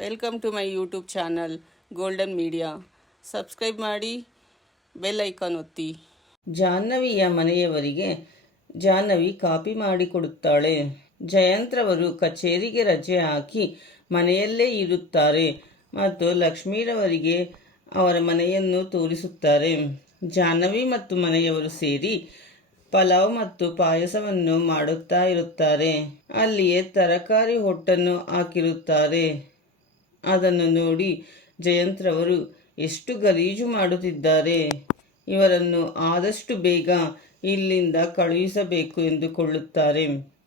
Welcome to my YouTube channel golden media subscribe ಮಾಡಿ bell icon ಒತ್ತಿ. ಜಾಹ್ನವಿಯ ಮನೆಯವರಿಗೆ ಜಾಹ್ನವಿ ಕಾಪಿ ಮಾಡಿಕೊಡುತ್ತಾಳೆ ಜಯಂತ್ರವರು ಕಚೇರಿಗೆ ರಜೆ ಹಾಕಿ ಮನೆಯಲ್ಲೇ ಇರುತ್ತಾರೆ ಮತ್ತು ಲಕ್ಷ್ಮೀರವರಿಗೆ ಅವರ ಮನೆಯನ್ನು ತೋರಿಸುತ್ತಾರೆ. ಜಾಹ್ನವಿ ಮತ್ತು ಮನೆಯವರು ಸೇರಿ ಪಲಾವ್ ಮತ್ತು ಪಾಯಸವನ್ನು ಮಾಡುತ್ತಾ ಇರುತ್ತಾರೆ. ಅಲ್ಲಿಯೇ ತರಕಾರಿ ಹೊಟ್ಟನ್ನು ಹಾಕಿರುತ್ತಾರೆ. ಅದನ್ನು ನೋಡಿ ಜಯಂತ್ರವರು ಎಷ್ಟು ಗಲೀಜು ಮಾಡುತ್ತಿದ್ದಾರೆ. ಇವರನ್ನು ಆದಷ್ಟು ಬೇಗ ಇಲ್ಲಿಂದ ಕಳುಹಿಸಬೇಕು ಎಂದುಕೊಳ್ಳುತ್ತಾರೆ.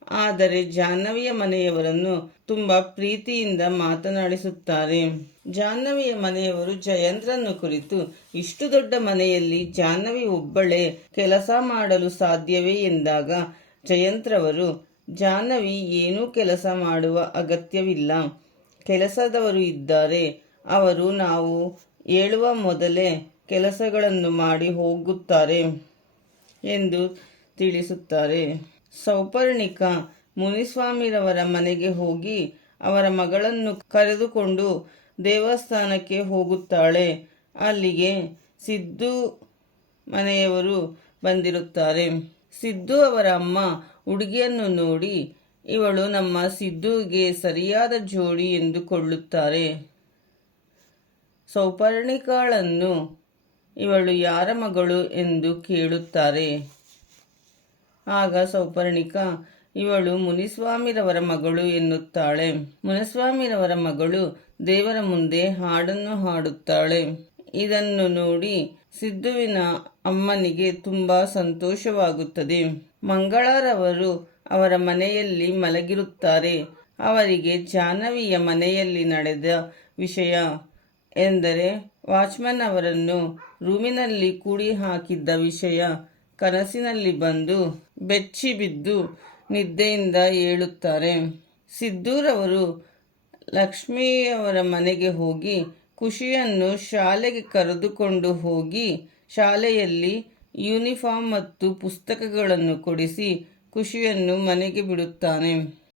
ಆದರೆ ಜಾಹ್ನವಿಯ ಮನೆಯವರನ್ನು ತುಂಬಾ ಪ್ರೀತಿಯಿಂದ ಮಾತನಾಡಿಸುತ್ತಾರೆ. ಜಾಹ್ನವಿಯ ಮನೆಯವರು ಜಯಂತ್ರನ್ನು ಕುರಿತು ಇಷ್ಟು ದೊಡ್ಡ ಮನೆಯಲ್ಲಿ ಜಾಹ್ನವಿ ಒಬ್ಬಳೇ ಕೆಲಸ ಮಾಡಲು ಸಾಧ್ಯವೇ ಎಂದಾಗ ಜಯಂತ್ರವರು, ಜಾಹ್ನವಿ, ಏನೂ ಕೆಲಸ ಮಾಡುವ ಅಗತ್ಯವಿಲ್ಲ. ಕೆಲಸದವರು ಇದ್ದಾರೆ. ಅವರು ನಾವು ಹೇಳುವ ಮೊದಲೇ ಕೆಲಸಗಳನ್ನು ಮಾಡಿ ಹೋಗುತ್ತಾರೆ ಎಂದು ತಿಳಿಸುತ್ತಾರೆ. ಸೌಪರ್ಣಿಕ ಮುನಿಸ್ವಾಮಿರವರ ಮನೆಗೆ ಹೋಗಿ ಅವರ ಮಗಳನ್ನು ಕರೆದುಕೊಂಡು ದೇವಸ್ಥಾನಕ್ಕೆ ಹೋಗುತ್ತಾಳೆ. ಅಲ್ಲಿಗೆ ಸಿದ್ದು ಮನೆಯವರು ಬಂದಿರುತ್ತಾರೆ. ಸಿದ್ದು ಅವರ ಅಮ್ಮ ಹುಡುಗಿಯನ್ನು ನೋಡಿ ಇವಳು ನಮ್ಮ ಸಿದ್ದುಗೆ ಸರಿಯಾದ ಜೋಡಿ ಎಂದುಕೊಳ್ಳುತ್ತಾರೆ. ಸೌಪರ್ಣಿಕಾಳನ್ನು ಇವಳು ಯಾರ ಮಗಳು ಎಂದು ಕೇಳುತ್ತಾರೆ. ಆಗ ಸೌಪರ್ಣಿಕ, ಇವಳು ಮುನಿಸ್ವಾಮಿರವರ ಮಗಳು ಎನ್ನುತ್ತಾಳೆ. ಮುನಿಸ್ವಾಮಿರವರ ಮಗಳು ದೇವರ ಮುಂದೆ ಹಾಡನ್ನು ಹಾಡುತ್ತಾಳೆ. ಇದನ್ನು ನೋಡಿ ಸಿದ್ದುವಿನ ಅಮ್ಮನಿಗೆ ತುಂಬ ಸಂತೋಷವಾಗುತ್ತದೆ. ಮಂಗಳಾರವರು ಅವರ ಮನೆಯಲ್ಲಿ ಮಲಗಿರುತ್ತಾರೆ. ಅವರಿಗೆ ಜಾಹ್ನವಿಯ ಮನೆಯಲ್ಲಿ ನಡೆದ ವಿಷಯ ಎಂದರೆ ವಾಚ್ಮನ್ ಅವರನ್ನು ರೂಮಿನಲ್ಲಿ ಕೂಡಿ ಹಾಕಿದ್ದ ವಿಷಯ ಕನಸಿನಲ್ಲಿ ಬಂದು ಬೆಚ್ಚಿ ಬಿದ್ದು ನಿದ್ದೆಯಿಂದ ಏಳುತ್ತಾರೆ. ಸಿದ್ದೂರವರು ಲಕ್ಷ್ಮಿಯವರ ಮನೆಗೆ ಹೋಗಿ ಖುಷಿಯನ್ನು ಶಾಲೆಗೆ ಕರೆದುಕೊಂಡು ಹೋಗಿ ಶಾಲೆಯಲ್ಲಿ ಯೂನಿಫಾರ್ಮ್ ಮತ್ತು ಪುಸ್ತಕಗಳನ್ನು ಕೊಡಿಸಿ ಖುಷಿಯನ್ನು ಮನೆಗೆ ಬಿಡುತ್ತಾನೆ.